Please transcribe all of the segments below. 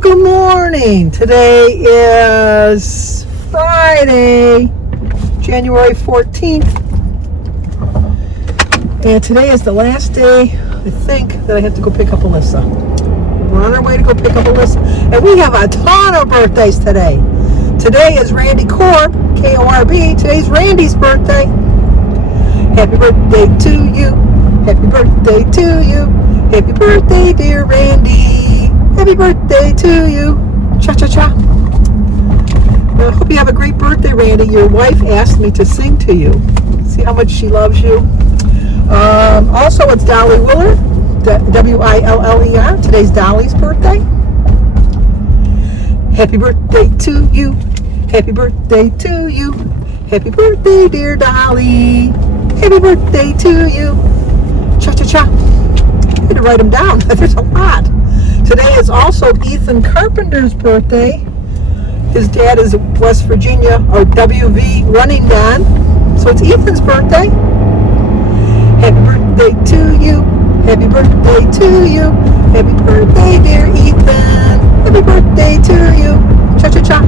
Good morning. Today is Friday, January 14th. And today is the last day, I think, that I have to go pick up Alyssa. We're on our way to go pick up Alyssa. And we have a ton of birthdays today. Today is Randy Korb, K-O-R-B. Today's Randy's birthday. Happy birthday to you. Happy birthday to you. Happy birthday, dear Randy. Happy birthday to you. Cha-cha-cha. Well, I hope you have a great birthday, Randy. Your wife asked me to sing to you. See how much she loves you. Also, it's Dolly Willer, W-I-L-L-E-R. Today's Dolly's birthday. Happy birthday to you. Happy birthday to you. Happy birthday, dear Dolly. Happy birthday to you. Cha-cha-cha. I had to write them down. There's a lot. Today is also Ethan Carpenter's birthday. His dad is a West Virginia or WV running man. So it's Ethan's birthday. Happy birthday to you. Happy birthday to you. Happy birthday, dear Ethan. Happy birthday to you. Cha-cha-cha.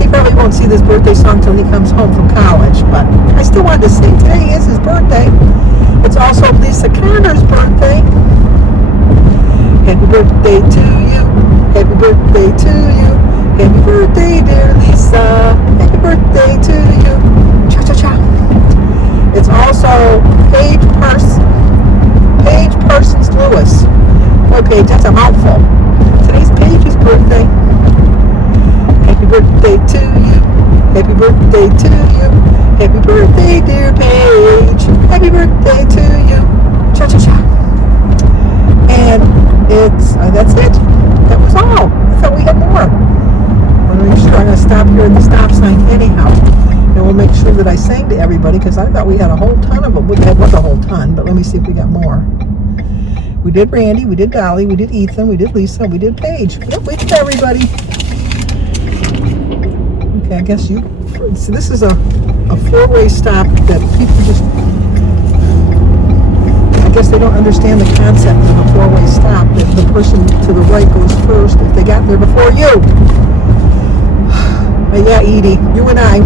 He probably won't see this birthday song till he comes home from college, but I still wanted to sing. Today is his birthday. It's also Lisa Connor's birthday. Happy birthday to you. Happy birthday to you. Happy birthday, dear Lisa. Happy birthday to you. Cha-cha-cha. It's also Paige Parsons Lewis. Boy, Paige, that's a mouthful. Today's Paige's birthday. Happy birthday to you. Happy birthday to you. Happy birthday, dear Paige. Happy birthday to you. Cha-cha-cha. And it's, that's it. That was all. I thought we had more. I want to make sure I'm going to stop here at the stop sign anyhow. And we'll make sure that I sang to everybody because I thought we had a whole ton of them. That was a whole ton, but let me see if we got more. We did Randy, we did Dolly, we did Ethan, we did Lisa, we did Paige. Yep, we did everybody. Okay, I guess so this is a four-way stop that people just, I guess they don't understand the concept of a four-way stop, that the person to the right goes first if they got there before you. But yeah, Edie, you and I,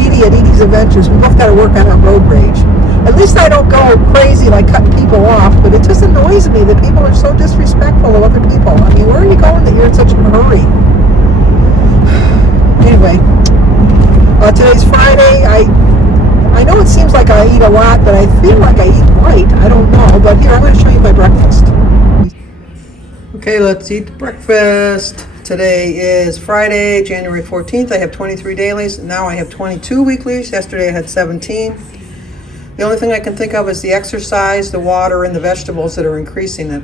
Edie at Edie's Adventures, we both got to work on our road rage. At least I don't go crazy like cutting people off, but it just annoys me that people are so disrespectful of other people. I mean, where are you going that you're in such a hurry? Anyway, today's Friday. I know it seems like I eat a lot, but I feel like I eat light. I don't know, but here, I'm going to show you my breakfast. Okay, let's eat breakfast. Today is Friday, January 14th. I have 23 dailies. Now I have 22 weeklies. Yesterday I had 17. The only thing I can think of is the exercise, the water, and the vegetables that are increasing it.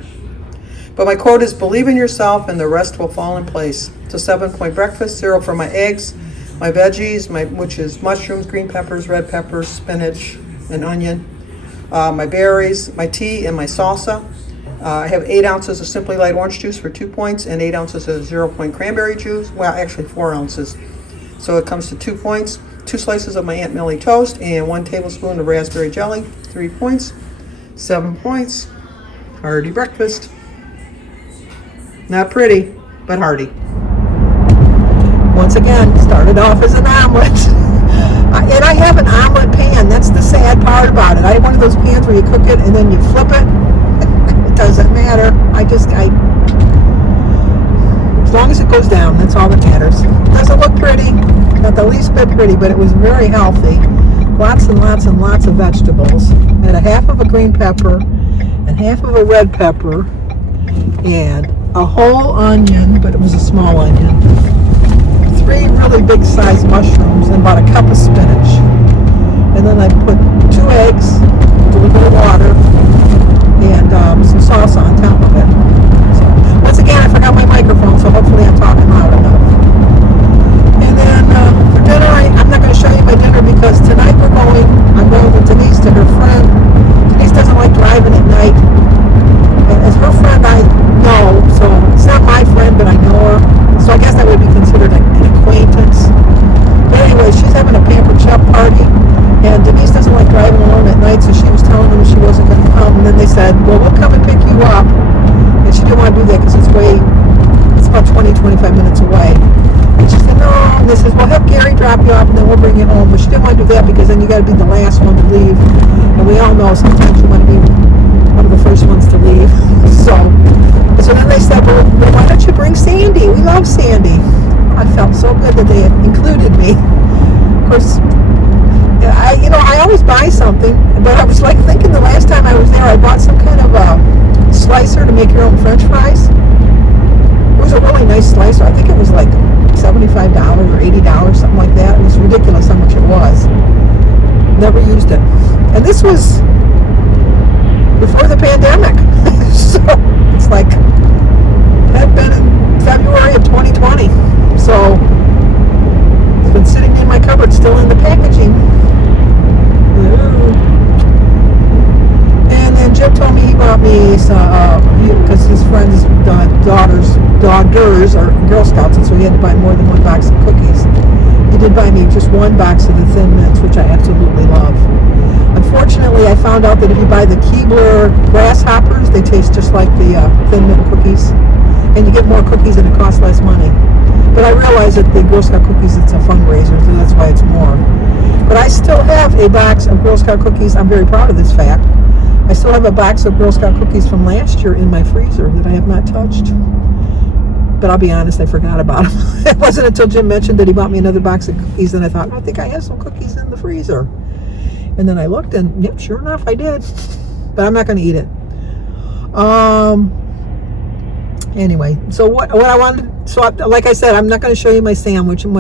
But my quote is, believe in yourself and the rest will fall in place. It's a 7-point breakfast, 0 for my eggs, my veggies, which is mushrooms, green peppers, red peppers, spinach, and onion, my berries, my tea, and my salsa. I have 8 ounces of Simply Light orange juice for 2 points and 8 ounces of 0-point cranberry juice. Well, actually 4 ounces. So it comes to 2 points. 2 slices of my Aunt Millie toast and 1 tablespoon of raspberry jelly. 3 points. 7 points. Hearty breakfast. Not pretty, but hearty. Once again, started off as an omelet. And I have an omelet pan. That's the sad part about it. I have one of those pans where you cook it and then you flip it. It doesn't matter. As long as it goes down, that's all that matters. It doesn't look pretty, not the least bit pretty, but it was very healthy. Lots and lots and lots of vegetables. I had a half of a green pepper and half of a red pepper and a whole onion, but it was a small onion. 3 really big sized mushrooms and about a cup of spinach. And then I put 2 eggs, a little bit of water, and some salsa on top of it. So once again, I forgot my microphone, so hopefully I'm talking loud enough. And then for dinner, I'm not going to show you my dinner because tonight I'm going with Denise to her friend. Denise doesn't like driving at night. And as her friend, I know, so it's not my friend, but I know her. So I guess that would be considered an acquaintance. But anyway, she's having a Pampered Chef party 25 minutes away. And she said, no. And they said, well, have Gary drop you off and then we'll bring you home. But she didn't want to do that because then you got to be the last one to leave. And we all know sometimes you want to be one of the first ones to leave. So then they said, well, why don't you bring Sandy? We love Sandy. I felt so good that they had included me. Of course, I always buy something, but I was like thinking the last time I was there, I bought some kind of a slicer to make your own French fries. It was a really nice slicer. I think it was like $75 or $80, something like that. It was ridiculous how much it was. Never used it. And this was before the pandemic. So it's like, had been in February of 2020. So it's been sitting in my cupboard, still in the packaging. And then Jim told me he bought me because his friend's daughters are Girl Scouts, and so he had to buy more than one box of cookies. He did buy me just one box of the Thin Mints, which I absolutely love. Unfortunately, I found out that if you buy the Keebler grasshoppers, they taste just like the Thin Mint cookies, and you get more cookies and it costs less money. But I realize that the Girl Scout cookies, it's a fundraiser, so that's why it's more. But I still have a box of Girl Scout cookies. I'm very proud of this fact. I still have a box of Girl Scout cookies from last year in my freezer that I have not touched. But I'll be honest, I forgot about them. It wasn't until Jim mentioned that he bought me another box of cookies, and I thought, I think I have some cookies in the freezer. And then I looked, and yep, sure enough, I did. But I'm not going to eat it. Anyway, so what I wanted, like I said, I'm not going to show you my sandwich. And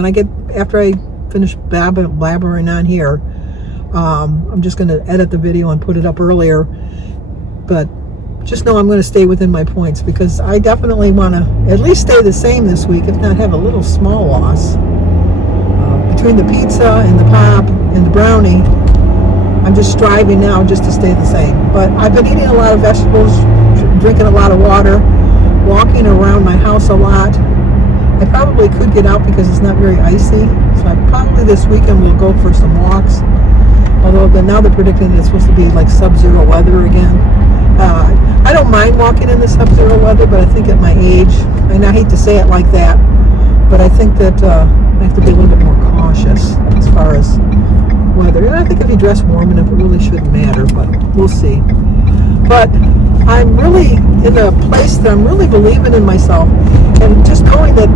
after I finish blabbering on here, I'm just going to edit the video and put it up earlier. But just know I'm going to stay within my points because I definitely want to at least stay the same this week, if not have a little small loss. Between the pizza and the pop and the brownie, I'm just striving now just to stay the same. But I've been eating a lot of vegetables, drinking a lot of water, walking around my house a lot. I probably could get out because it's not very icy. So I probably this weekend will go for some walks. Although now they're predicting that it's supposed to be like sub-zero weather again. I don't mind walking in the sub-zero weather, but I think at my age, and I hate to say it like that, but I think that I have to be a little bit more cautious as far as weather. And I think if you dress warm enough, it really shouldn't matter, but we'll see. But I'm really in a place that I'm really believing in myself, and just knowing that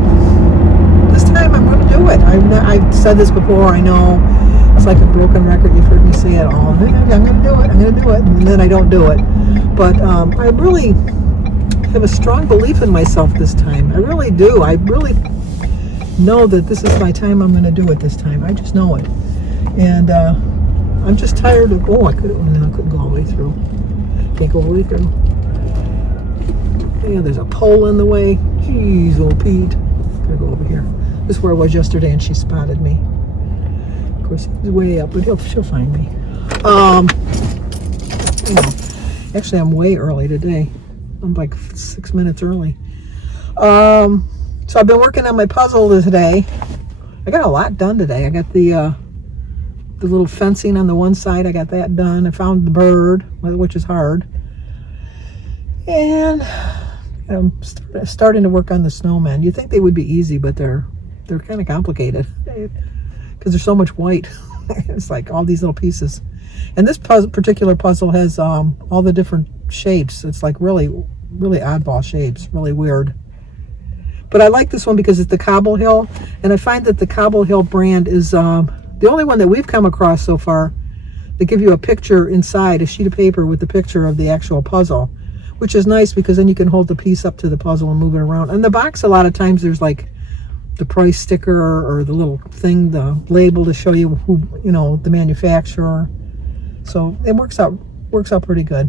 this time I'm going to do it. I've said this before, I know. It's like a broken record. You've heard me say it all. I'm going to do it. I'm going to do it. And then I don't do it. But I really have a strong belief in myself this time. I really do. I really know that this is my time. I'm going to do it this time. I just know it. And I'm just tired of, I couldn't go all the way through. Can't go all the way through. Yeah, there's a pole in the way. Jeez, old Pete. Gotta go over here. This is where I was yesterday and she spotted me. Of course, he's way up, but she'll find me. Actually, I'm way early today. I'm like 6 minutes early. So I've been working on my puzzle today. I got a lot done today. I got the little fencing on the one side. I got that done. I found the bird, which is hard. And I'm starting to work on the snowman. You'd think they would be easy, but they're kind of complicated. Because there's so much white. It's like all these little pieces. And this particular puzzle has all the different shapes. It's like really, really oddball shapes. Really weird. But I like this one because it's the Cobble Hill. And I find that the Cobble Hill brand is the only one that we've come across so far. They give you a picture inside, a sheet of paper with the picture of the actual puzzle. Which is nice because then you can hold the piece up to the puzzle and move it around. And the box, a lot of times there's like the price sticker or the little thing, the label to show you who, the manufacturer. So it works out pretty good.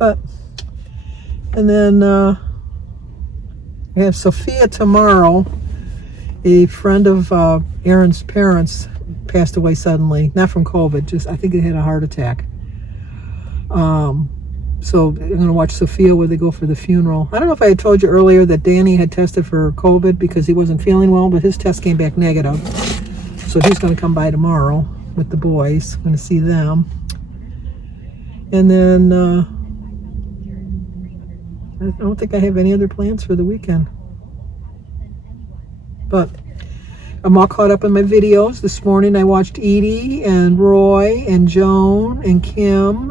And then I have Sophia tomorrow. A friend of Aaron's parents passed away suddenly, not from COVID, I think he had a heart attack. So I'm going to watch Sophia where they go for the funeral. I don't know if I had told you earlier that Danny had tested for COVID because he wasn't feeling well, but his test came back negative. So he's going to come by tomorrow with the boys. I'm going to see them. And then I don't think I have any other plans for the weekend. But I'm all caught up in my videos. This morning I watched Edie and Roy and Joan and Kim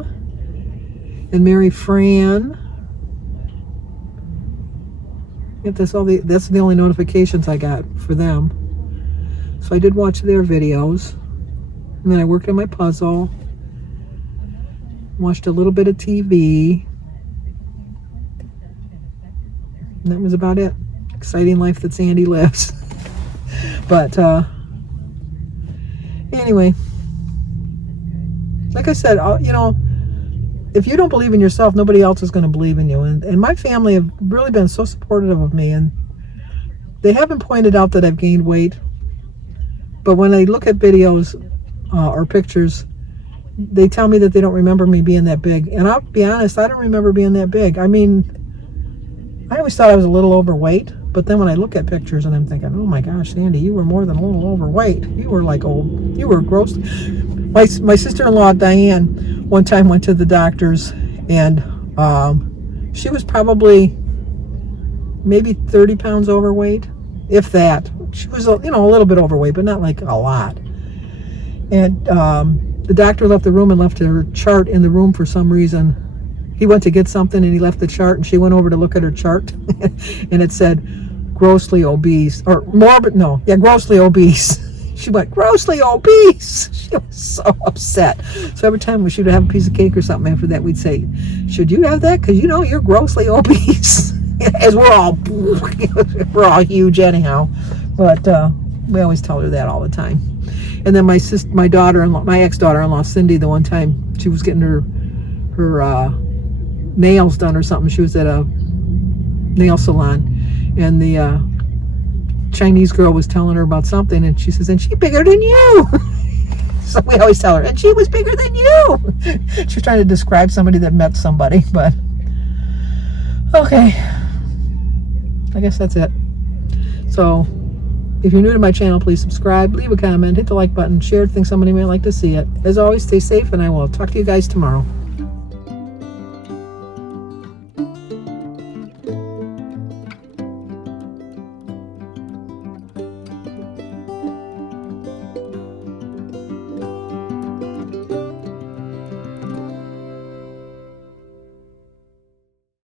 and Mary Fran. That's the only notifications I got for them. So I did watch their videos. And then I worked on my puzzle. Watched a little bit of TV. And that was about it. Exciting life that Sandy lives. But anyway, like I said, you know, if you don't believe in yourself, nobody else is going to believe in you. And my family have really been so supportive of me, and they haven't pointed out that I've gained weight. But when I look at videos or pictures, they tell me that they don't remember me being that big. And I'll be honest, I don't remember being that big. I mean, I always thought I was a little overweight. But then when I look at pictures and I'm thinking, oh my gosh, Sandy, you were more than a little overweight. You were like old. You were gross. My sister-in-law, Diane, one time went to the doctor's, and she was probably maybe 30 pounds overweight, if that. She was, you know, a little bit overweight, but not like a lot. And the doctor left the room and left her chart in the room for some reason. He went to get something and he left the chart, and she went over to look at her chart and it said grossly obese, or morbid, no, yeah, grossly obese. She went, grossly obese. She was so upset. So every time she would have a piece of cake or something after that, we'd say, should you have that? Because you know you're grossly obese. As we're all huge anyhow. But we always tell her that all the time. And then my daughter-in-law, my ex-daughter-in-law, Cindy, the one time she was getting her nails done or something. She was at a nail salon, and the Chinese girl was telling her about something, and she says, and she's bigger than you. So we always tell her, and she was bigger than you. She was trying to describe somebody that met somebody, but okay, I guess that's it. So if you're new to my channel, please subscribe, leave a comment, hit the like button, share if you think somebody might like to see it. As always, stay safe, and I will talk to you guys tomorrow.